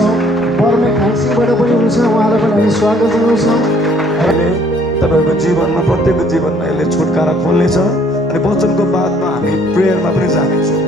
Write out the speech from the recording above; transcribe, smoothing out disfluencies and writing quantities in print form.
जनाउँछौँ। बर्मे खानसिंहबाट पनि हुनुहुन्छ, उहाँलाई पनि हामी स्वागत जनाउँछौँ। तपाईँहरूको जीवनमा, प्रत्येकको जीवनमा यसले छुटकारा खोल्नेछ अनि वचनको बादमा हामी प्रेयरमा पनि जानेछौँ।